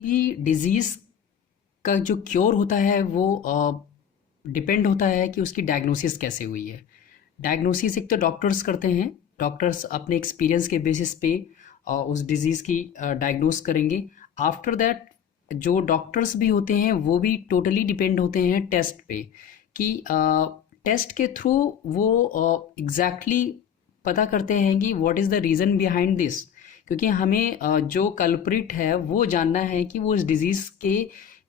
कि डिजीज़ का जो क्योर होता है वो डिपेंड होता है कि उसकी डायग्नोसिस कैसे हुई है। डायग्नोसिस एक तो डॉक्टर्स करते हैं। डॉक्टर्स अपने एक्सपीरियंस के बेसिस पे उस डिज़ीज़ की डायग्नोस करेंगे। आफ्टर दैट जो डॉक्टर्स भी होते हैं वो भी टोटली डिपेंड होते हैं टेस्ट पे कि टेस्ट के थ्रू वो एग्जैक्टली पता करते हैं कि what is the reason behind this. क्योंकि हमें जो कल्प्रिट है वो जानना है कि वो इस डिजीज़ के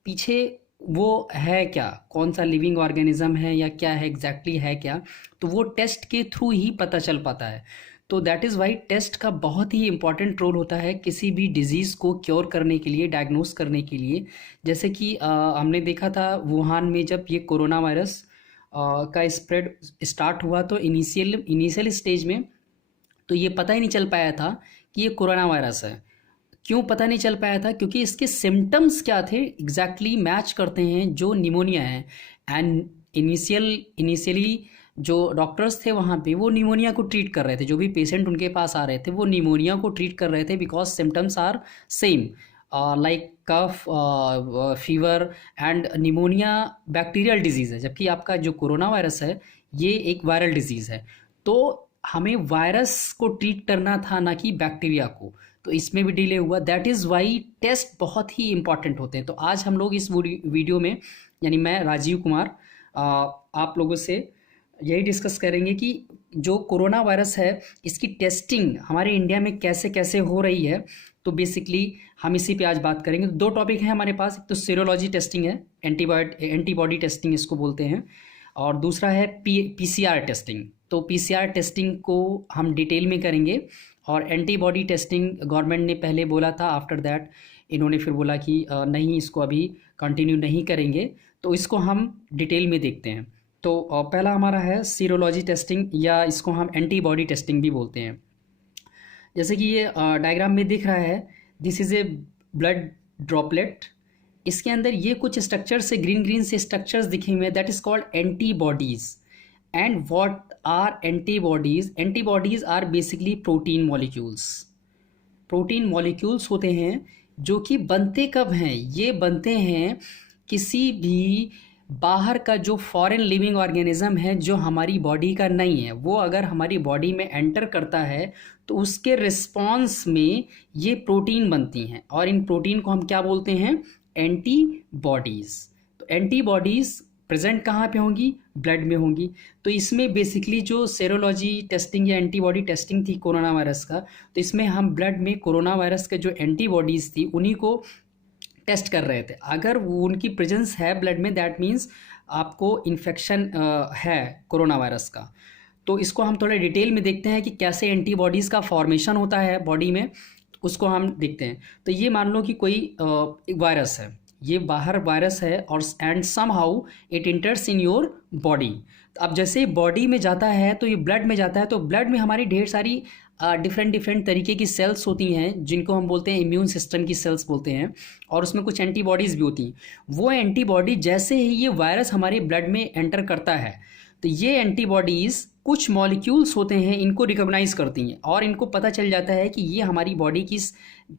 पीछे वो है क्या, कौन सा लिविंग ऑर्गेनिज्म है या क्या है, एग्जैक्टली है क्या। तो वो टेस्ट के थ्रू ही पता चल पाता है। तो दैट इज़ वाई टेस्ट का बहुत ही इंपॉर्टेंट रोल होता है किसी भी डिजीज़ को क्योर करने के लिए, डायग्नोस करने के लिए। जैसे कि हमने देखा था वुहान में जब ये कोरोना वायरस का स्प्रेड स्टार्ट हुआ तो इनिशियल इनिशियल स्टेज में तो ये पता ही नहीं चल पाया था कि ये कोरोना वायरस है। क्यों पता नहीं चल पाया था? क्योंकि इसके सिम्टम्स क्या थे एग्जैक्टली मैच करते हैं जो निमोनिया है। एंड इनिशियली जो डॉक्टर्स थे वहाँ पे वो निमोनिया को ट्रीट कर रहे थे। जो भी पेशेंट उनके पास आ रहे थे वो निमोनिया को ट्रीट कर रहे थे because symptoms are same, like cough, fever and pneumonia bacterial disease है, जबकि आपका जो कोरोना वायरस है ये एक वायरल डिजीज़ है। तो हमें वायरस को ट्रीट करना था ना कि बैक्टीरिया को। तो इसमें भी डिले हुआ। दैट इज़ वाई टेस्ट बहुत ही इंपॉर्टेंट होते हैं। तो आज हम लोग इस वीडियो में, यानी मैं राजीव कुमार, आप लोगों से यही डिस्कस करेंगे कि जो कोरोना वायरस है इसकी टेस्टिंग हमारे इंडिया में कैसे कैसे हो रही है। तो बेसिकली हम इसी पे आज बात करेंगे। दो टॉपिक हैं हमारे पास, एक तो सीरोलॉजी टेस्टिंग है, एंटीबॉडी टेस्टिंग इसको बोलते हैं, और दूसरा है पीसीआर टेस्टिंग। तो पीसीआर टेस्टिंग को हम डिटेल में करेंगे। और एंटीबॉडी टेस्टिंग गवर्नमेंट ने पहले बोला था, आफ्टर दैट इन्होंने फिर बोला कि नहीं, इसको अभी कंटिन्यू नहीं करेंगे। तो इसको हम डिटेल में देखते हैं। तो पहला हमारा है सीरोलॉजी टेस्टिंग, या इसको हम एंटीबॉडी टेस्टिंग भी बोलते हैं। जैसे कि ये डायग्राम में दिख रहा है, this is a blood droplet. इसके अंदर ये कुछ स्ट्रक्चर से ग्रीन ग्रीन से स्ट्रक्चर्स दिखे हुए हैं, that is called antibodies. And what are antibodies? Antibodies are basically protein molecules. Protein molecules होते हैं जो कि बनते कब हैं? ये बनते हैं किसी भी बाहर का जो फॉरेन लिविंग ऑर्गेनिज्म है जो हमारी बॉडी का नहीं है, वो अगर हमारी बॉडी में एंटर करता है तो उसके रिस्पॉन्स में ये प्रोटीन बनती हैं। और इन प्रोटीन को हम क्या बोलते हैं? एंटीबॉडीज़। तो एंटीबॉडीज़ प्रेजेंट कहाँ पे होंगी? ब्लड में होंगी। तो इसमें बेसिकली जो सेरोलॉजी टेस्टिंग या एंटीबॉडी टेस्टिंग थी कोरोना वायरस का, तो इसमें हम ब्लड में कोरोना वायरस के जो एंटीबॉडीज़ थी उन्हीं को टेस्ट कर रहे थे। अगर वो उनकी प्रेजेंस है ब्लड में, दैट मीन्स आपको इन्फेक्शन है कोरोना वायरस का। तो इसको हम थोड़ा डिटेल में देखते हैं कि कैसे एंटीबॉडीज़ का फॉर्मेशन होता है बॉडी में, उसको हम देखते हैं। तो ये मान लो कि कोई एक वायरस है, ये बाहर वायरस है, और and somehow it enters in your body. अब जैसे बॉडी में जाता है तो ये ब्लड में जाता है, तो ब्लड में हमारी ढेर सारी डिफरेंट डिफरेंट तरीके की सेल्स होती हैं जिनको हम बोलते हैं इम्यून सिस्टम की सेल्स बोलते हैं। और उसमें कुछ एंटीबॉडीज़ भी होती हैं। वो एंटीबॉडी जैसे ही ये वायरस हमारे ब्लड में एंटर करता है तो ये एंटीबॉडीज़ कुछ मॉलिक्यूल्स होते हैं इनको रिकॉग्नाइज करती हैं, और इनको पता चल जाता है कि ये हमारी बॉडी की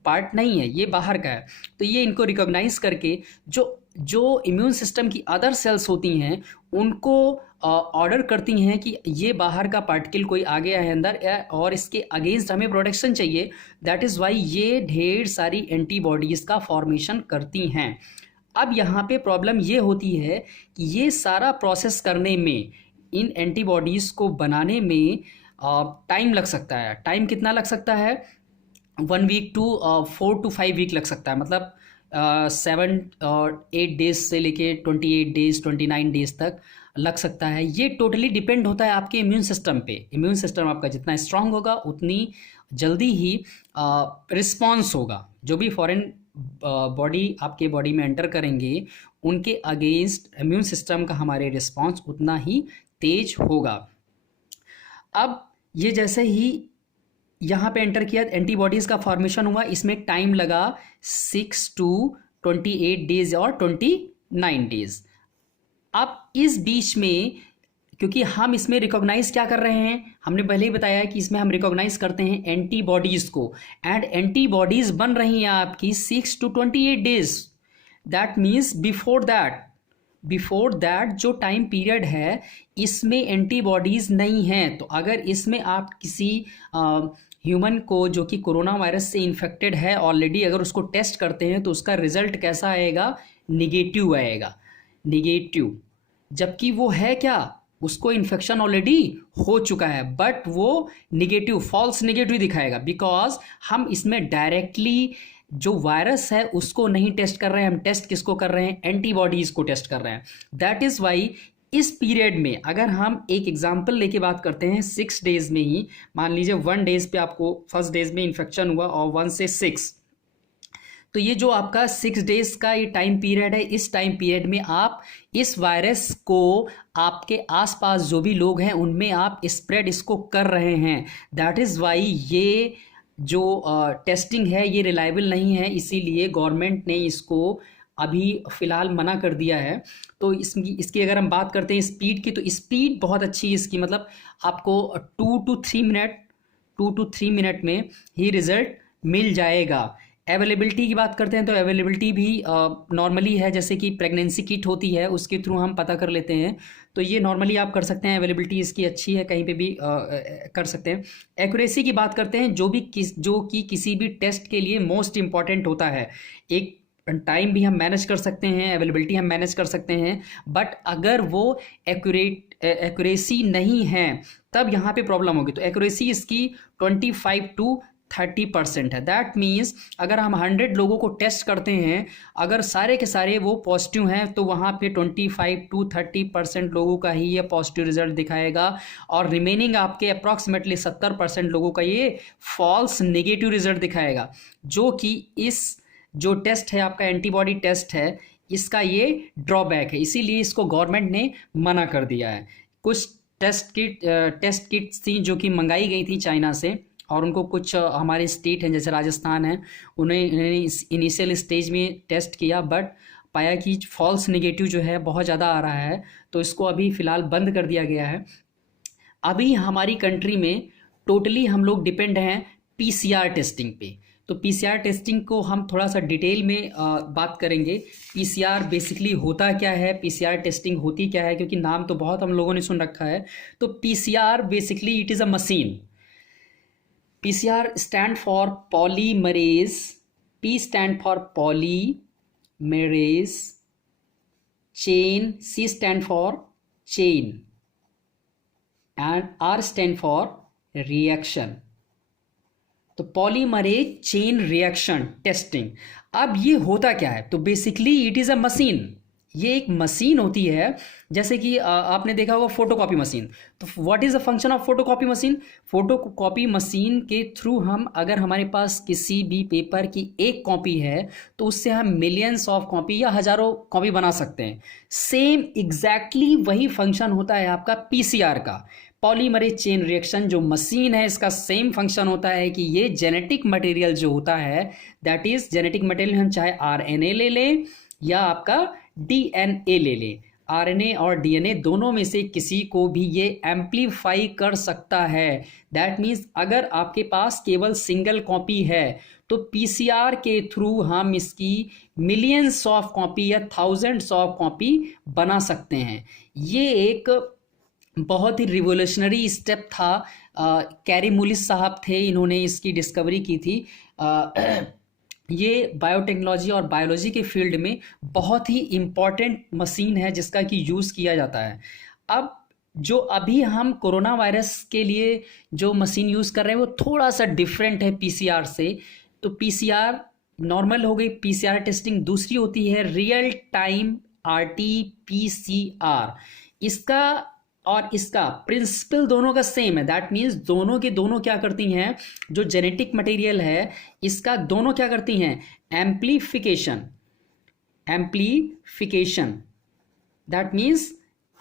पार्ट नहीं है, ये बाहर का है। तो ये इनको रिकॉग्नाइज करके जो जो इम्यून सिस्टम की अदर सेल्स होती हैं उनको ऑर्डर करती हैं कि ये बाहर का पार्टिकल कोई आ गया है अंदर, और इसके अगेंस्ट हमें प्रोटेक्शन चाहिए। दैट इज़ वाई ये ढेर सारी एंटीबॉडीज़ का फॉर्मेशन करती हैं। अब यहाँ पे प्रॉब्लम ये होती है कि ये सारा प्रोसेस करने में, इन एंटीबॉडीज़ को बनाने में टाइम लग सकता है। टाइम कितना लग सकता है? 1 वीक टू 4 to 5 वीक लग सकता है। मतलब 7 और 8 डेज से लेके 28 डेज 29 डेज तक लग सकता है। ये टोटली डिपेंड होता है आपके इम्यून सिस्टम पे। इम्यून सिस्टम आपका जितना स्ट्रांग होगा उतनी जल्दी ही रिस्पॉन्स होगा। जो भी फॉरेन बॉडी आपके बॉडी में एंटर करेंगे उनके अगेंस्ट इम्यून सिस्टम का हमारे रिस्पॉन्स उतना ही तेज होगा। अब ये जैसे ही यहाँ पे एंटर किया, एंटीबॉडीज़ का फॉर्मेशन हुआ, इसमें टाइम लगा 6 to 28 डेज और 29 डेज। अब इस बीच में क्योंकि हम इसमें रिकॉग्नाइज क्या कर रहे हैं, हमने पहले ही बताया कि इसमें हम रिकॉग्नाइज करते हैं एंटीबॉडीज़ को, एंड एंटीबॉडीज़ बन रही हैं आपकी 6 to 28 days। That means before that जो टाइम पीरियड है इसमें एंटीबॉडीज़ नहीं हैं। तो अगर इसमें आप किसी ह्यूमन को जो कि कोरोना वायरस से इन्फेक्टेड है ऑलरेडी, अगर उसको टेस्ट करते हैं तो उसका रिजल्ट कैसा आएगा, निगेटिव आएगा, निगेटिव। जबकि वो है क्या, उसको इन्फेक्शन ऑलरेडी हो चुका है, बट वो निगेटिव, फॉल्स निगेटिव दिखाएगा, बिकॉज हम इसमें डायरेक्टली जो वायरस है उसको नहीं टेस्ट कर रहे हैं, हम टेस्ट किसको कर रहे हैं, एंटीबॉडीज़ को टेस्ट कर रहे हैं। दैट इज़ वाई इस पीरियड में अगर हम एक एग्जांपल लेके बात करते हैं 6 days में ही, मान लीजिए 1 days पे आपको फर्स्ट डेज में इन्फेक्शन हुआ और 1 से 6, तो ये जो आपका 6 days का ये टाइम पीरियड है, इस टाइम पीरियड में आप इस वायरस को आपके आसपास जो भी लोग हैं उनमें आप स्प्रेड इसको कर रहे हैं। दैट इज़ वाई ये जो टेस्टिंग है ये रिलायबल नहीं है, इसीलिए गवर्नमेंट ने इसको अभी फ़िलहाल मना कर दिया है। तो इसकी अगर हम बात करते हैं स्पीड की, तो स्पीड बहुत अच्छी है इसकी, मतलब आपको 2 to 3 मिनट में ही रिज़ल्ट मिल जाएगा। अवेलेबिलिटी की बात करते हैं तो अवेलेबिलिटी भी नॉर्मली है, जैसे कि प्रेगनेंसी किट होती है उसके थ्रू हम पता कर लेते हैं, तो ये नॉर्मली आप कर सकते हैं, अवेलेबिलिटी इसकी अच्छी है, कहीं पे भी कर सकते हैं। एक्यूरेसी की बात करते हैं, जो कि किसी भी टेस्ट के लिए मोस्ट इम्पॉर्टेंट होता है। एक टाइम भी हम मैनेज कर सकते हैं, अवेलेबिलिटी हम मैनेज कर सकते हैं, बट अगर वो एक्यूरेसी नहीं है तब यहाँ पे प्रॉब्लम होगी। तो एक्यूरेसी इसकी 25 to 30% है। दैट मीन्स अगर हम 100 लोगों को टेस्ट करते हैं, अगर सारे के सारे वो पॉजिटिव हैं तो वहाँ पे 25 to 30% लोगों का ही ये पॉजिटिव रिजल्ट दिखाएगा, और रिमेनिंग आपके अप्रॉक्सीमेटली 70% लोगों का ये फॉल्स नेगेटिव रिजल्ट दिखाएगा, जो कि इस जो टेस्ट है आपका एंटीबॉडी टेस्ट है इसका ये ड्रॉबैक है, इसीलिए इसको गवर्नमेंट ने मना कर दिया है। कुछ टेस्ट किट्स थी जो कि मंगाई गई थी चाइना से, और उनको कुछ हमारे स्टेट हैं जैसे राजस्थान है, उन्होंने इनिशियल स्टेज में टेस्ट किया, बट पाया कि फॉल्स नेगेटिव जो है बहुत ज़्यादा आ रहा है, तो इसको अभी फ़िलहाल बंद कर दिया गया है। अभी हमारी कंट्री में टोटली हम लोग डिपेंड हैं पीसीआर टेस्टिंग पे। तो पीसीआर टेस्टिंग को हम थोड़ा सा डिटेल में बात करेंगे। पीसीआर बेसिकली होता क्या है, पीसीआर टेस्टिंग होती क्या है, क्योंकि नाम तो बहुत हम लोगों ने सुन रखा है। तो PCR basically it is a machine. PCR stand for polymerase, P stand for polymerase chain, C stand for chain, and R stand for reaction। तो पॉलीमरेज चेन रिएक्शन टेस्टिंग। अब ये होता क्या है, तो basically it is a machine. ये एक machine होती है, जैसे कि आपने देखा होगा फोटोकॉपी मशीन। तो what is the function of photocopy machine? Photocopy machine के थ्रू हम, अगर हमारे पास किसी भी पेपर की एक कॉपी है तो उससे हम मिलियंस ऑफ कॉपी या हज़ारों कॉपी बना सकते हैं। सेम एग्जैक्टली वही फंक्शन होता है आपका पीसीआर का। पॉलीमरेज चेन रिएक्शन जो मशीन है इसका सेम फंक्शन होता है कि ये जेनेटिक मटेरियल जो होता है, दैट इज़ जेनेटिक मटेरियल, हम चाहे आरएनए ले लें या आपका डीएनए ले लें, आरएनए और डीएनए दोनों में से किसी को भी ये एम्पलीफाई कर सकता है। दैट मीन्स अगर आपके पास केवल सिंगल कॉपी है तो पीसीआर के थ्रू हम इसकी मिलियंस ऑफ कॉपी या थाउजेंड्स ऑफ कॉपी बना सकते हैं। ये एक बहुत ही रिवोल्यूशनरी स्टेप था। कैरी मुलिस साहब थे, इन्होंने इसकी डिस्कवरी की थी। ये बायोटेक्नोलॉजी और बायोलॉजी के फील्ड में बहुत ही इम्पॉर्टेंट मशीन है जिसका कि यूज़ किया जाता है। अब जो अभी हम कोरोना वायरस के लिए जो मशीन यूज़ कर रहे हैं वो थोड़ा सा डिफरेंट है पीसीआर से। तो पीसीआर नॉर्मल हो गई, पीसीआर टेस्टिंग दूसरी होती है रियल टाइम आरटीपीसीआर। इसका और इसका प्रिंसिपल दोनों का सेम है। दैट मीन्स दोनों के दोनों क्या करती हैं, जो जेनेटिक मटेरियल है इसका दोनों क्या करती हैं, एम्प्लीफिकेशन। दैट मीन्स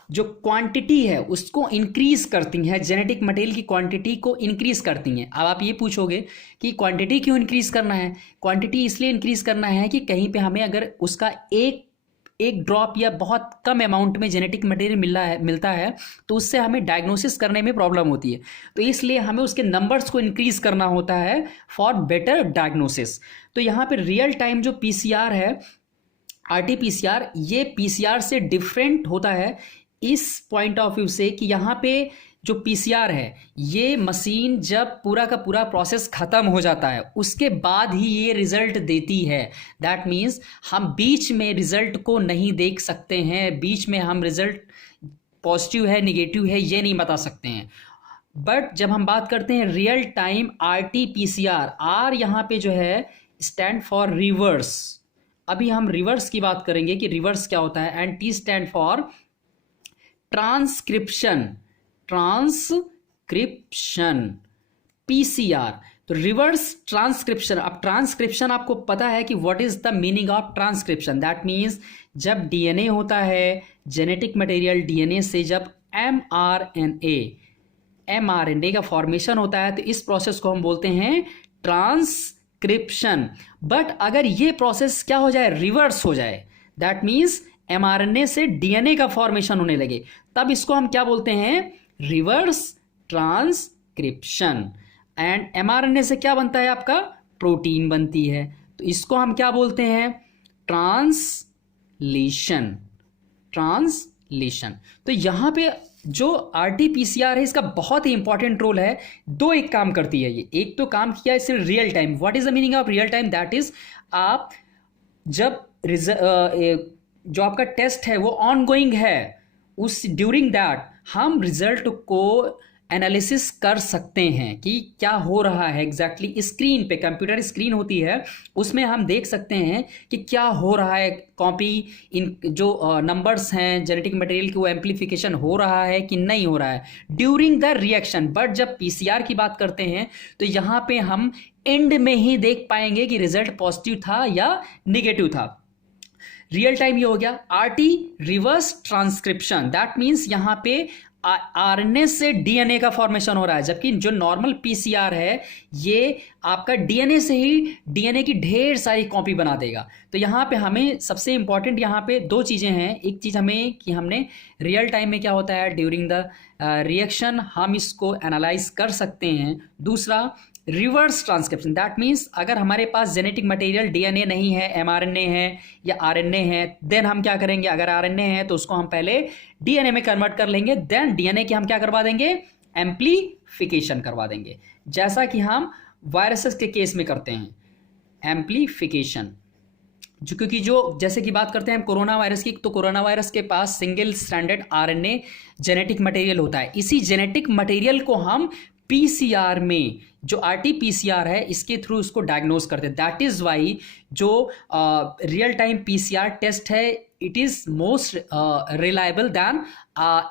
जो क्वांटिटी है उसको इंक्रीज करती हैं, जेनेटिक मटेरियल की क्वांटिटी को इंक्रीज करती हैं। अब आप ये पूछोगे कि क्वांटिटी क्यों इंक्रीज करना है? क्वांटिटी इसलिए इंक्रीज करना है कि कहीं पे हमें अगर उसका एक एक ड्रॉप या बहुत कम अमाउंट में जेनेटिक मटेरियल मिलता है तो उससे हमें डायग्नोसिस करने में प्रॉब्लम होती है। तो इसलिए हमें उसके नंबर्स को इंक्रीज करना होता है फॉर बेटर डायग्नोसिस। तो यहाँ पे रियल टाइम जो पीसीआर है, आरटीपीसीआर, ये पीसीआर से डिफरेंट होता है इस पॉइंट ऑफ व्यू से कि यहाँ पे जो पीसीआर है ये मशीन जब पूरा का पूरा प्रोसेस ख़त्म हो जाता है उसके बाद ही ये रिज़ल्ट देती है। दैट मीन्स हम बीच में रिज़ल्ट को नहीं देख सकते हैं, बीच में हम रिज़ल्ट पॉजिटिव है निगेटिव है ये नहीं बता सकते हैं। बट जब हम बात करते हैं रियल टाइम आरटीपीसीआर, आर यहाँ पे जो है स्टैंड फॉर रिवर्स। अभी हम रिवर्स की बात करेंगे कि रिवर्स क्या होता है, and T stand for transcription, transcription PCR. तो रिवर्स ट्रांसक्रिप्शन। अब ट्रांसक्रिप्शन आपको पता है कि what is the meaning of transcription. That means जब डीएनए होता है, जेनेटिक मटेरियल डीएनए से जब एमआरएनए का फॉर्मेशन होता है तो इस प्रोसेस को हम बोलते हैं ट्रांसक्रिप्शन। बट अगर ये प्रोसेस क्या हो जाए, रिवर्स हो जाए, दैट मीन्स एमआरएनए से डीएनए का फॉर्मेशन होने लगे, तब इसको हम क्या बोलते हैं, रिवर्स ट्रांसक्रिप्शन। एंड एमआरएनए से क्या बनता है आपका, प्रोटीन बनती है, तो इसको हम क्या बोलते हैं, ट्रांसलेशन, ट्रांसलेशन। तो यहां पे जो आरटीपीसीआर है इसका बहुत ही इंपॉर्टेंट रोल है। दो एक काम करती है ये, एक तो काम किया इसने real time. What is the meaning of real time, that is आप जब जो आपका टेस्ट है वो ऑनगोइंग है, उस ड्यूरिंग दैट हम रिजल्ट को एनालिसिस कर सकते हैं कि क्या हो रहा है एग्जैक्टली। स्क्रीन पे, कंप्यूटर स्क्रीन होती है, उसमें हम देख सकते हैं कि क्या हो रहा है, कॉपी इन जो नंबर्स हैं जेनेटिक मटेरियल की वो एम्प्लीफिकेशन हो रहा है कि नहीं हो रहा है ड्यूरिंग द रिएक्शन। बट जब पीसीआर की बात करते हैं तो यहाँ पे हम एंड में ही देख पाएंगे कि रिजल्ट पॉजिटिव था या निगेटिव था। रियल टाइम ये हो गया। RT reverse transcription, that means यहाँ पे आरएनए से डीएनए का फॉर्मेशन हो रहा है, जबकि जो नॉर्मल पीसीआर है ये आपका डीएनए से ही डीएनए की ढेर सारी कॉपी बना देगा। तो यहाँ पे हमें सबसे इंपॉर्टेंट यहाँ पे दो चीज़ें हैं। एक चीज़ हमें कि हमने रियल टाइम में क्या होता है ड्यूरिंग द रिएक्शन हम इसको एनालाइज कर सकते हैं। दूसरा रिवर्स ट्रांसक्रिप्शन, दैट मीन्स अगर हमारे पास जेनेटिक मटेरियल डीएनए नहीं है, एमआरएनए है या आरएनए है, देन हम क्या करेंगे, अगर आरएनए है तो उसको हम पहले डीएनए में कन्वर्ट कर लेंगे, देन डीएनए की हम क्या करवा देंगे, एम्प्लीफिकेशन करवा देंगे, जैसा कि हम वायरसेस के केस में करते हैं, एम्प्लीफिकेशन। क्योंकि जो जैसे कि बात करते हैं हम कोरोना वायरस की, तो कोरोना वायरस के पास single stranded RNA genetic material होता है। इसी जेनेटिक मटेरियल को हम पीसीआर में, जो आरटीपीसीआर है इसके थ्रू उसको डायग्नोज करते हैं। दैट इज वाई जो रियल टाइम पीसीआर टेस्ट है it is most reliable than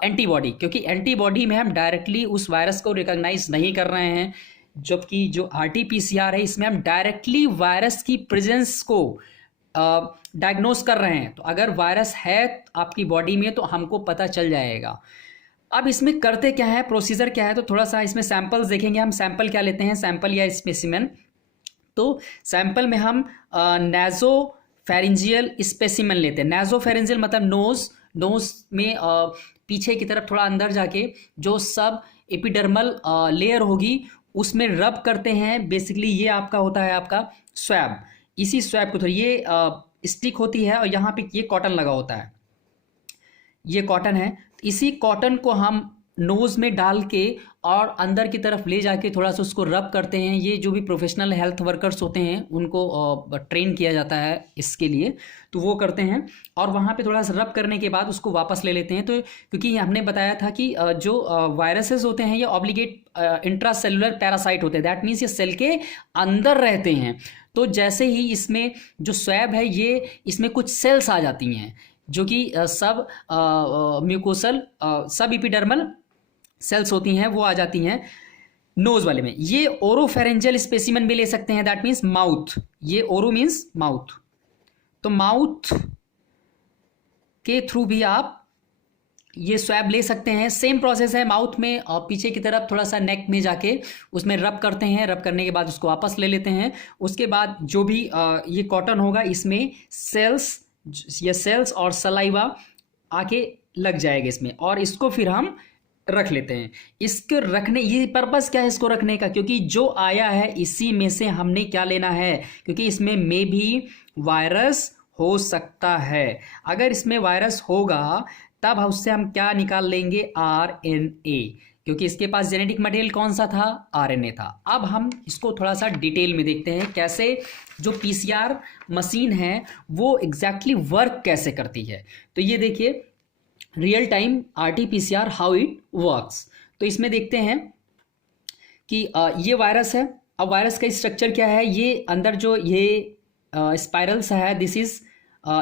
antibody, क्योंकि एंटीबॉडी में हम डायरेक्टली उस वायरस को रिकॉग्नाइज नहीं कर रहे हैं, जबकि जो आरटीपीसीआर है इसमें हम डायरेक्टली वायरस की प्रेजेंस को डायग्नोज कर रहे हैं। तो अगर वायरस है आपकी बॉडी में तो हमको पता चल जाएगा। अब इसमें करते क्या है, प्रोसीजर क्या है, तो थोड़ा सा इसमें सैंपल्स देखेंगे हम। सैंपल क्या लेते हैं, सैंपल या स्पेसिमेन। तो सैंपल में हम नेज़ोफेरेंजियल स्पेसिमेन लेते हैं। नेज़ोफेरेंजियल मतलब नोज में पीछे की तरफ थोड़ा अंदर जाके जो सब एपिडर्मल लेयर होगी उसमें रब करते हैं। बेसिकली ये आपका होता है आपका स्वैब। इसी स्वैब को, तो ये स्टिक होती है और यहाँ पे ये कॉटन लगा होता है, ये कॉटन है। इसी कॉटन को हम नोज़ में डाल के और अंदर की तरफ ले जाके थोड़ा सा उसको रब करते हैं। ये जो भी प्रोफेशनल हेल्थ वर्कर्स होते हैं उनको ट्रेन किया जाता है इसके लिए, तो वो करते हैं। और वहाँ पे थोड़ा सा रब करने के बाद उसको वापस ले लेते हैं। तो क्योंकि हमने बताया था कि जो वायरसेस होते हैं ये ऑब्लिगेट इंट्रासेलुलर पैरासाइट होते हैं, दैट मीन्स ये सेल के अंदर रहते हैं। तो जैसे ही इसमें जो स्वैब है ये इसमें कुछ सेल्स आ जाती हैं जो कि सब म्यूकोसल सब एपिडर्मल सेल्स होती हैं, वो आ जाती हैं नोज वाले में। ये ओरोफेरेंजियल स्पेसिमेन भी ले सकते हैं, दैट मीन्स माउथ। ये ओरो मीन्स माउथ, तो माउथ के थ्रू भी आप ये स्वैब ले सकते हैं। सेम प्रोसेस है माउथ में, और पीछे की तरफ थोड़ा सा नेक में जाके उसमें रब करते हैं। रब करने के बाद उसको वापस ले लेते हैं। उसके बाद जो भी ये कॉटन होगा इसमें सेल्स ये सेल्स और सलाइवा आके लग जाएगा इसमें, और इसको फिर हम रख लेते हैं। इसको रखने, ये पर्पस क्या है इसको रखने का, क्योंकि जो आया है इसी में से हमने क्या लेना है, क्योंकि इसमें भी वायरस हो सकता है। अगर इसमें वायरस होगा तब उससे हम क्या निकाल लेंगे, आरएनए, क्योंकि इसके पास जेनेटिक मटेरियल कौन सा था, आरएनए था। अब हम इसको थोड़ा सा डिटेल में देखते हैं कैसे जो पीसीआर मशीन है वो एग्जैक्टली वर्क कैसे करती है। तो ये देखिए, real time RTPCR how it works. तो इसमें देखते हैं कि ये वायरस है। अब वायरस का स्ट्रक्चर क्या है, ये अंदर जो ये स्पाइरल्स है, this is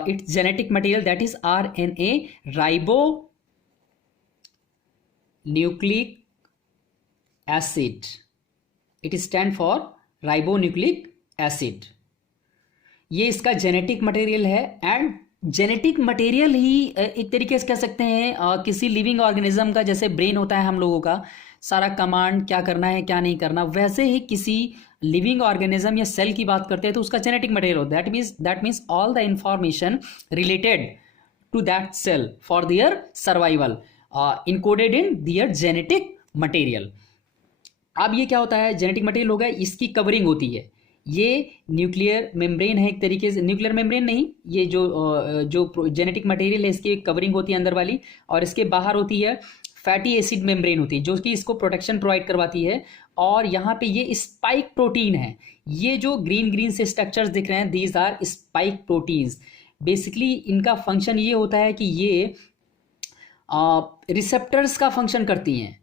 it's genetic material, that is RNA, ribo nucleic acid, it stand for ribonucleic acid. ये इसका जेनेटिक मटेरियल है। एंड जेनेटिक मटेरियल ही एक तरीके से कह सकते हैं किसी लिविंग ऑर्गेनिज्म का, जैसे ब्रेन होता है हम लोगों का, सारा कमांड क्या करना है क्या नहीं करना, वैसे ही किसी लिविंग ऑर्गेनिज्म या सेल की बात करते हैं तो उसका जेनेटिक मटेरियल होता है। That means all the information related to that cell for their survival encoded in their genetic material. अब ये क्या होता है, जेनेटिक मटेरियल हो गया, इसकी कवरिंग होती है, ये न्यूक्लियर मेम्ब्रेन है एक तरीके से, न्यूक्लियर मेम्ब्रेन नहीं, ये जो जेनेटिक मटेरियल है इसकी कवरिंग होती है अंदर वाली, और इसके बाहर होती है फैटी एसिड मेम्ब्रेन होती है जो कि इसको प्रोटेक्शन प्रोवाइड करवाती है। और यहाँ पे ये स्पाइक प्रोटीन है, ये जो ग्रीन ग्रीन से स्ट्रक्चर्स दिख रहे हैं, these are spike proteins. Basically इनका फंक्शन ये होता है कि ये रिसेप्टर्स का फंक्शन करती हैं,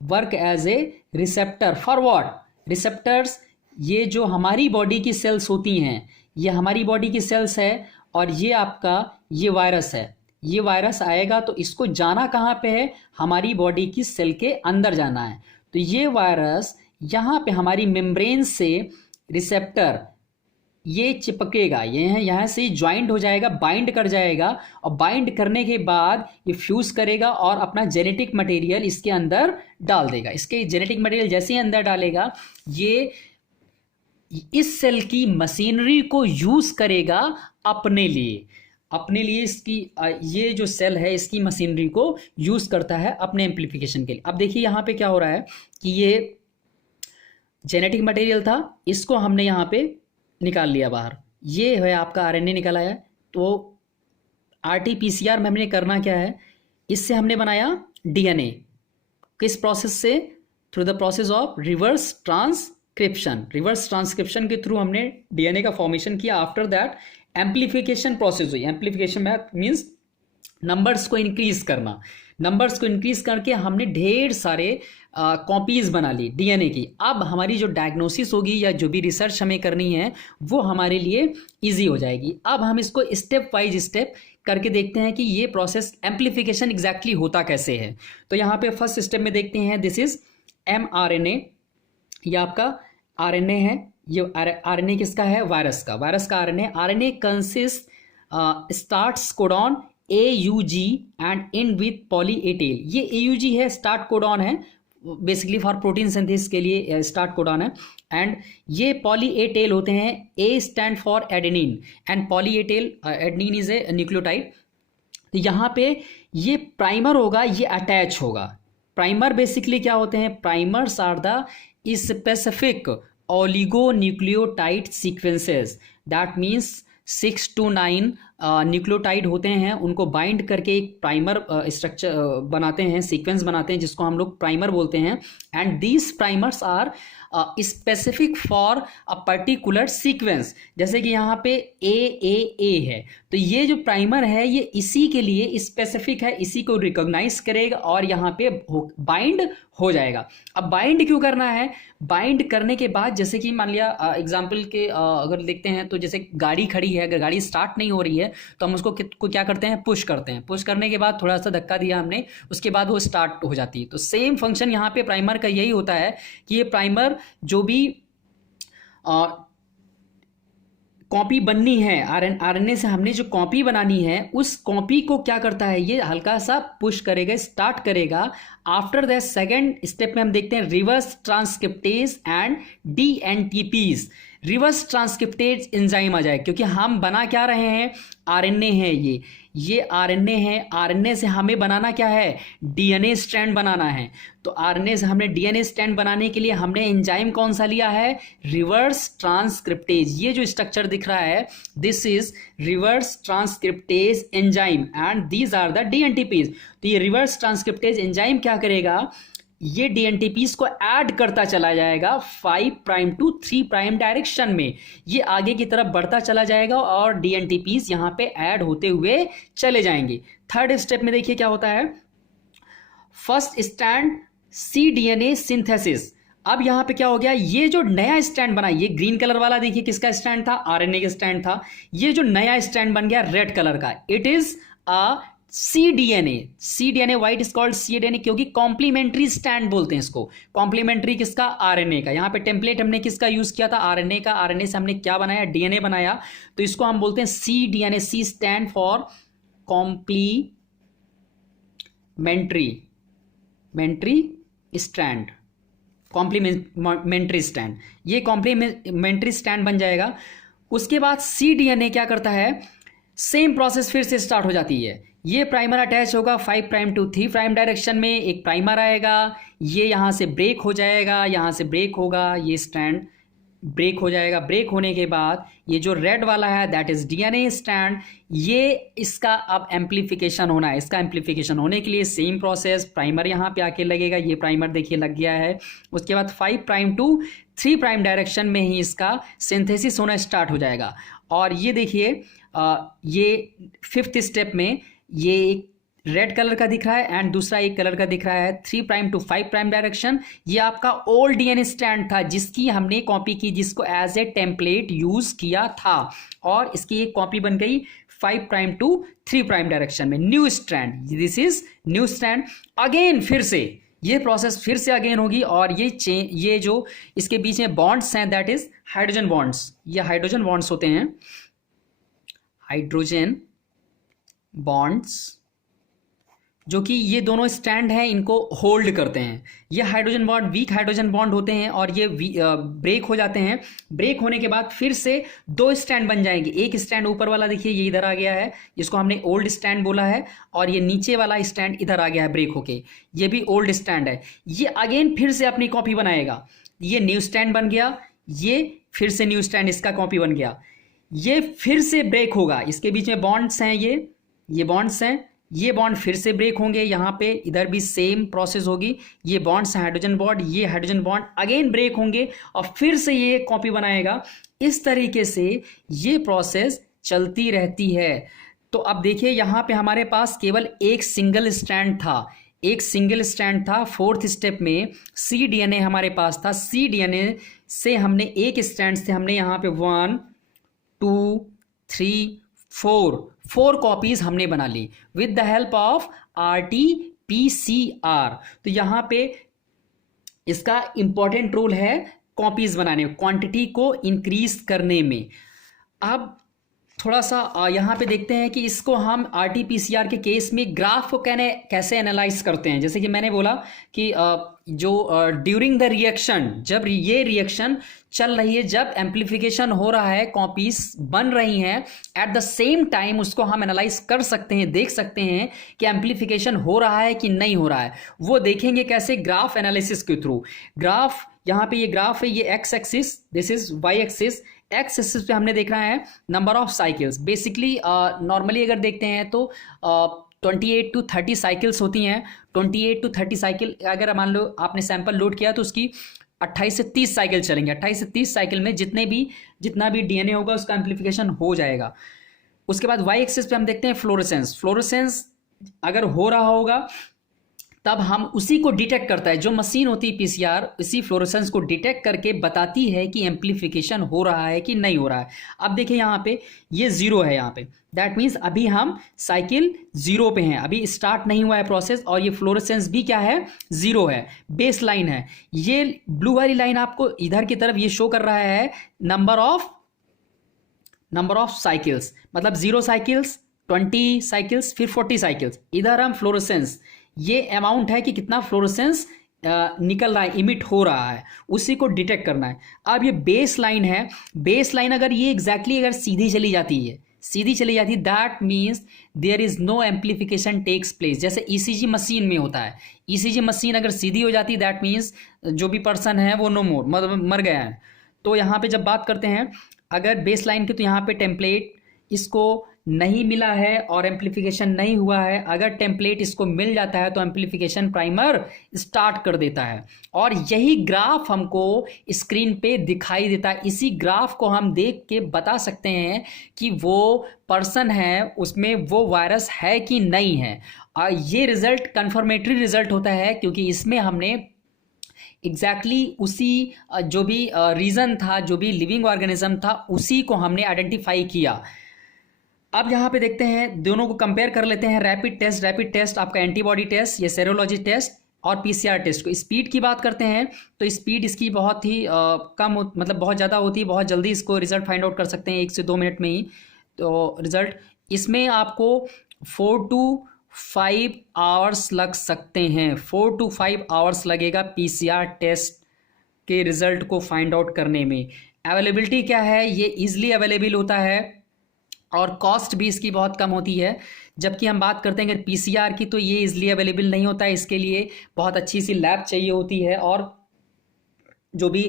work as a receptor for what, receptors, ये जो हमारी बॉडी की सेल्स होती हैं, ये हमारी बॉडी की सेल्स है, और ये आपका ये वायरस है। ये वायरस आएगा तो इसको जाना कहाँ पे है, हमारी बॉडी की सेल के अंदर जाना है। तो ये वायरस यहाँ पे हमारी मेम्ब्रेन से रिसेप्टर ये चिपकेगा, ये है यहाँ से ज्वाइंट हो जाएगा, बाइंड कर जाएगा, और बाइंड करने के बाद ये फ्यूज करेगा और अपना जेनेटिक मटेरियल इसके अंदर डाल देगा। इसके जेनेटिक मटेरियल जैसे ही अंदर डालेगा, ये इस सेल की मशीनरी को यूज करेगा अपने लिए इसकी ये जो सेल है इसकी मशीनरी को यूज करता है अपने एम्प्लीफिकेशन के लिए। अब देखिए यहाँ पे क्या हो रहा है कि ये जेनेटिक मटेरियल था, इसको हमने यहाँ पे निकाल लिया बाहर, ये है आपका आरएनए निकल आया। तो आरटीपीसीआर में हमने करना क्या है, इससे हमने बनाया डीएनए, किस प्रोसेस से, through the process of reverse transcription के थ्रू हमने डीएनए का फॉर्मेशन किया। आफ्टर दैट एम्प्लीफिकेशन प्रोसेस हुई, एम्प्लीफिकेशन मीन्स नंबर्स को इंक्रीज करना, नंबर्स को इंक्रीज करके हमने ढेर सारे कॉपीज बना ली डीएनए की। अब हमारी जो डायग्नोसिस होगी या जो भी रिसर्च हमें करनी है वो हमारे लिए इजी हो जाएगी। अब हम इसको स्टेप वाइज स्टेप करके देखते हैं कि ये प्रोसेस एम्प्लीफिकेशन एग्जैक्टली होता कैसे है। तो यहाँ पे फर्स्ट स्टेप में देखते हैं, दिस इज mRNA, ये आपका आरएनए है। ये आरएनए किसका है, वायरस का RNA. RNA consist starts codon AUG and end with poly A tail. ये AUG है, स्टार्ट कोडॉन है, बेसिकली फॉर प्रोटीन सिंथेसिस के लिए स्टार्ट कोडॉन है। एंड ये पॉली ए टेल होते हैं, A stand for adenine and poly A tail, adenine is a nucleotide. तो यहाँ पे ये प्राइमर होगा, ये अटैच होगा। प्राइमर बेसिकली क्या होते हैं, primers are the specific oligonucleotide sequences, that means 6 to 9 nucleotide होते हैं, उनको बाइंड करके एक प्राइमर स्ट्रक्चर बनाते हैं, सीक्वेंस बनाते हैं, जिसको हम लोग प्राइमर बोलते हैं। And these primers are specific for a particular sequence. जैसे कि यहाँ पे AAA है, तो ये जो प्राइमर है ये इसी के लिए स्पेसिफिक है, इसी को रिकॉग्नाइज करेगा और यहाँ पे बाइंड हो जाएगा। अब बाइंड क्यों करना है, बाइंड करने के बाद जैसे कि मान लिया एग्जाम्पल के अगर देखते हैं तो जैसे गाड़ी खड़ी है, अगर गाड़ी स्टार्ट नहीं हो रही है तो हम उसको क्या करते हैं, पुश करते हैं। पुश करने के बाद थोड़ा सा धक्का दिया हमने, उसके बाद वो स्टार्ट हो जाती है। तो सेम फंक्शन यहाँ पे प्राइमर का यही होता है कि ये प्राइमर जो भी कॉपी बननी है आरएनए से, हमने जो कॉपी बनानी है उस कॉपी को क्या करता है, ये हल्का सा पुश करेगा, स्टार्ट करेगा। आफ्टर दैट सेकेंड स्टेप में हम देखते हैं reverse transcriptase and DNTPs। Reverse transcriptase enzyme आ जाए, क्योंकि हम बना क्या रहे हैं, आरएनए है, ये आरएनए है। आरएनए से हमें बनाना क्या है, डीएनए स्ट्रैंड बनाना है। तो आरएनए से हमने डीएनए स्ट्रैंड बनाने के लिए हमने एंजाइम कौन सा लिया है, रिवर्स ट्रांसक्रिप्टेज। ये जो स्ट्रक्चर दिख रहा है, this is reverse transcriptase enzyme and these are the dNTPs. तो ये रिवर्स ट्रांसक्रिप्टेज एंजाइम क्या करेगा, ये डीएनटीपीज को ऐड करता चला जाएगा 5 प्राइम टू 3 प्राइम डायरेक्शन में। ये आगे की तरफ बढ़ता चला जाएगा और डीएनटीपीज यहां पे ऐड होते हुए चले जाएंगे। थर्ड स्टेप में देखिए क्या होता है, फर्स्ट स्टैंड cDNA सिंथेसिस। अब यहां पे क्या हो गया, ये जो नया स्टैंड बना, ये ग्रीन कलर वाला देखिए किसका स्टैंड था, आरएनए का स्टैंड था। ये जो नया स्टैंड बन गया रेड कलर का, it is a cDNA white is called cDNA, क्योंकि कॉम्प्लीमेंट्री स्टैंड बोलते हैं इसको। कॉम्प्लीमेंट्री किसका, आरएनए का। यहां पे टेम्पलेट हमने किसका यूज किया था, आरएनए का। आरएनए से हमने क्या बनाया, डीएनए बनाया। तो इसको हम बोलते हैं cDNA। C stand for complementary strand, complementary strand. ये कॉम्प्लीमेंट्री स्टैंड बन जाएगा। उसके बाद cDNA क्या करता है, सेम प्रोसेस फिर से स्टार्ट हो जाती है। ये प्राइमर अटैच होगा 5 प्राइम टू 3 प्राइम डायरेक्शन में, एक प्राइमर आएगा, ये यहाँ से ब्रेक हो जाएगा, यहाँ से ब्रेक होगा, ये स्टैंड ब्रेक हो जाएगा। ब्रेक होने के बाद ये जो रेड वाला है दैट इज डीएनए स्टैंड, ये इसका अब एम्प्लीफिकेशन होना है। इसका एम्प्लीफिकेशन होने के लिए सेम प्रोसेस, प्राइमर यहाँ पे आके लगेगा, ये प्राइमर देखिए लग गया है। उसके बाद 5 प्राइम टू 3 प्राइम डायरेक्शन में ही इसका सिंथेसिस होना स्टार्ट हो जाएगा। और ये देखिए ये 5th स्टेप में ये एक रेड कलर का दिख रहा है एंड दूसरा एक कलर का दिख रहा है 3 प्राइम टू 5 प्राइम डायरेक्शन। ये आपका ओल्ड डीएनए स्टैंड था जिसकी हमने कॉपी की, जिसको एज ए टेम्पलेट यूज किया था, और इसकी एक कॉपी बन गई 5 प्राइम टू 3 प्राइम डायरेक्शन में। New strand, this is new strand. Again फिर से ये प्रोसेस फिर से अगेन होगी, और ये जो इसके बीच में बॉन्ड्स हैं दैट इज हाइड्रोजन बॉन्ड्स। ये हाइड्रोजन बॉन्ड्स होते हैं, हाइड्रोजन बॉन्ड्स, जो कि ये दोनों स्टैंड हैं इनको होल्ड करते हैं। ये hydrogen bond weak hydrogen bond होते हैं और ये ब्रेक हो जाते हैं। ब्रेक होने के बाद फिर से 2 स्टैंड बन जाएंगे। एक स्टैंड ऊपर वाला देखिए ये इधर आ गया है, जिसको हमने ओल्ड स्टैंड बोला है, और ये नीचे वाला स्टैंड इधर आ गया है ब्रेक होके, ये भी ओल्ड स्टैंड है। ये अगेन फिर से अपनी कॉपी बनाएगा। ये न्यू स्टैंड बन गया, ये फिर से न्यू स्टैंड इसका कॉपी बन गया। ये फिर से ब्रेक होगा, इसके बीच में बॉन्ड्स हैं, ये बॉन्ड्स हैं, ये बॉन्ड फिर से ब्रेक होंगे। यहाँ पे इधर भी सेम प्रोसेस होगी। ये बॉन्ड्स हाइड्रोजन बॉन्ड, ये हाइड्रोजन बॉन्ड अगेन ब्रेक होंगे और फिर से ये कॉपी बनाएगा। इस तरीके से ये प्रोसेस चलती रहती है। तो अब देखिए यहाँ पे हमारे पास केवल एक सिंगल स्ट्रैंड था, एक सिंगल स्ट्रैंड था। 4th स्टेप में cDNA हमारे पास था। cDNA से हमने एक स्ट्रैंड से हमने यहाँ पे 1 2 3 4 कॉपीज हमने बना ली with the help of RT-PCR। तो यहां पे इसका इंपॉर्टेंट रोल है कॉपीज बनाने में, क्वांटिटी को इंक्रीज करने में। अब थोड़ा सा यहाँ पे देखते हैं कि इसको हम RT-PCR के केस में ग्राफ को कैसे एनालाइज करते हैं। जैसे कि मैंने बोला कि जो ड्यूरिंग द रिएक्शन, जब ये रिएक्शन चल रही है, जब एम्प्लीफिकेशन हो रहा है, कॉपीज बन रही हैं, एट द सेम टाइम उसको हम एनालाइज कर सकते हैं, देख सकते हैं कि एम्प्लीफिकेशन हो रहा है कि नहीं हो रहा है। वो देखेंगे कैसे, ग्राफ एनालिसिस के थ्रू। ग्राफ, यहाँ पे ये ग्राफ है, ये X axis, this is Y axis. X axis पे हमने देख रहा है number of cycles. Basically normally अगर देखते हैं तो 28 to 30 साइकिल्स होती हैं। 28 to 30 साइकिल, अगर मान लो आपने सैंपल लोड किया तो उसकी 28 से 30 साइकिल चलेंगे। 28 से 30 साइकिल में जितना भी डीएनए होगा उसका एम्प्लीफिकेशन हो जाएगा। उसके बाद वाई एक्सिस पे हम देखते हैं फ्लोरेसेंस। फ्लोरेसेंस अगर हो रहा होगा तब हम उसी को डिटेक्ट करता है, जो मशीन होती है पीसीआर, इसी फ्लोरेसेंस को डिटेक्ट करके बताती है कि एम्प्लीफिकेशन हो रहा है कि नहीं हो रहा है। अब देखिए यहाँ पे ये 0 है, यहाँ पे दैट मीन्स अभी हम साइकिल 0 पे हैं, अभी स्टार्ट नहीं हुआ है प्रोसेस, और ये फ्लोरेसेंस भी क्या है, 0 है, बेस लाइन है। ये ब्लू वाली लाइन आपको इधर की तरफ ये शो कर रहा है नंबर ऑफ साइकिल्स, मतलब 0 साइकिल्स, 20 साइकिल्स, फिर 40 साइकिल्स। इधर हम फ्लोरेसेंस, ये अमाउंट है कि कितना फ्लोरेसेंस निकल रहा है, इमिट हो रहा है, उसी को डिटेक्ट करना है। अब ये बेस लाइन है, बेस लाइन अगर ये एग्जैक्टली अगर सीधी चली जाती है, सीधी चली जाती है, that means there is no amplification takes place. जैसे ईसीजी मशीन में होता है, ईसीजी मशीन अगर सीधी हो जाती है दैट मीन्स जो भी पर्सन है वो नो मोर, मतलब मर गया है। तो यहाँ पे जब बात करते हैं अगर बेस लाइन की, तो यहाँ पे टेम्पलेट इसको नहीं मिला है और एम्पलीफिकेशन नहीं हुआ है। अगर टेम्पलेट इसको मिल जाता है तो एम्पलीफिकेशन प्राइमर स्टार्ट कर देता है, और यही ग्राफ हमको स्क्रीन पे दिखाई देता है। इसी ग्राफ को हम देख के बता सकते हैं कि वो पर्सन है उसमें वो वायरस है कि नहीं है। और ये रिजल्ट कन्फर्मेटरी रिजल्ट होता है, क्योंकि इसमें हमने उसी जो भी रीज़न था, जो भी लिविंग ऑर्गेनिज्म था, उसी को हमने आइडेंटिफाई किया। अब यहाँ पे देखते हैं, दोनों को कंपेयर कर लेते हैं। रैपिड टेस्ट आपका एंटीबॉडी टेस्ट, ये सेरोलॉजी टेस्ट और पीसीआर टेस्ट को। स्पीड की बात करते हैं तो स्पीड इसकी बहुत ही कम मतलब बहुत ज़्यादा होती है, बहुत जल्दी इसको रिजल्ट फाइंड आउट कर सकते हैं 1 से 2 मिनट में ही। तो रिजल्ट इसमें आपको 4 to 5 आवर्स लग सकते हैं, 4 to 5 आवर्स लगेगा पीसीआर टेस्ट के रिजल्ट को फाइंड आउट करने में। अवेलेबिलिटी क्या है, ये ईजिली अवेलेबल होता है और कॉस्ट भी इसकी बहुत कम होती है। जबकि हम बात करते हैं अगर पीसीआर की, तो ये इजीली अवेलेबल नहीं होता है, इसके लिए बहुत अच्छी सी लैब चाहिए होती है, और जो भी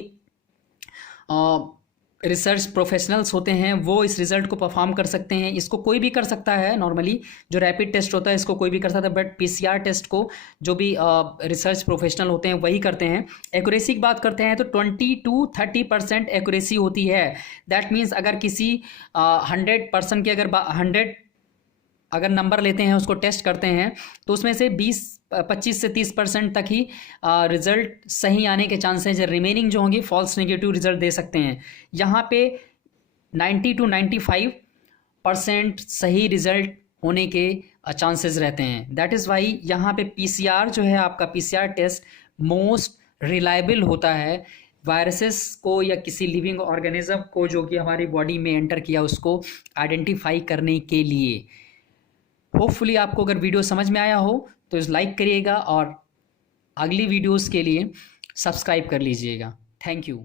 रिसर्च प्रोफेशनल्स होते हैं वो इस रिज़ल्ट को परफॉर्म कर सकते हैं। इसको कोई भी कर सकता है नॉर्मली, जो रैपिड टेस्ट होता है इसको कोई भी कर सकता है, बट पीसीआर टेस्ट को जो भी रिसर्च प्रोफेशनल होते हैं वही करते हैं। एक्यूरेसी की बात करते हैं तो 20 to 30% एक्यूरेसी होती है। दैट मीन्स अगर किसी 100% के अगर 100 अगर नंबर लेते हैं, उसको टेस्ट करते हैं, तो उसमें से 25 से 30% तक ही रिज़ल्ट सही आने के चांसेस है। रिमेनिंग जो होंगी फॉल्स नेगेटिव रिजल्ट दे सकते हैं। यहाँ पे 90 to 95% सही रिजल्ट होने के चांसेस रहते हैं। दैट इज़ वाई यहाँ पे पीसीआर जो है, आपका पीसीआर टेस्ट मोस्ट रिलायबल होता है वायरसेस को या किसी लिविंग ऑर्गेनिज्म को जो कि हमारी बॉडी में एंटर किया उसको आइडेंटिफाई करने के लिए। होपफुली आपको अगर वीडियो समझ में आया हो तो इस लाइक करिएगा और अगली वीडियोस के लिए सब्सक्राइब कर लीजिएगा। Thank you.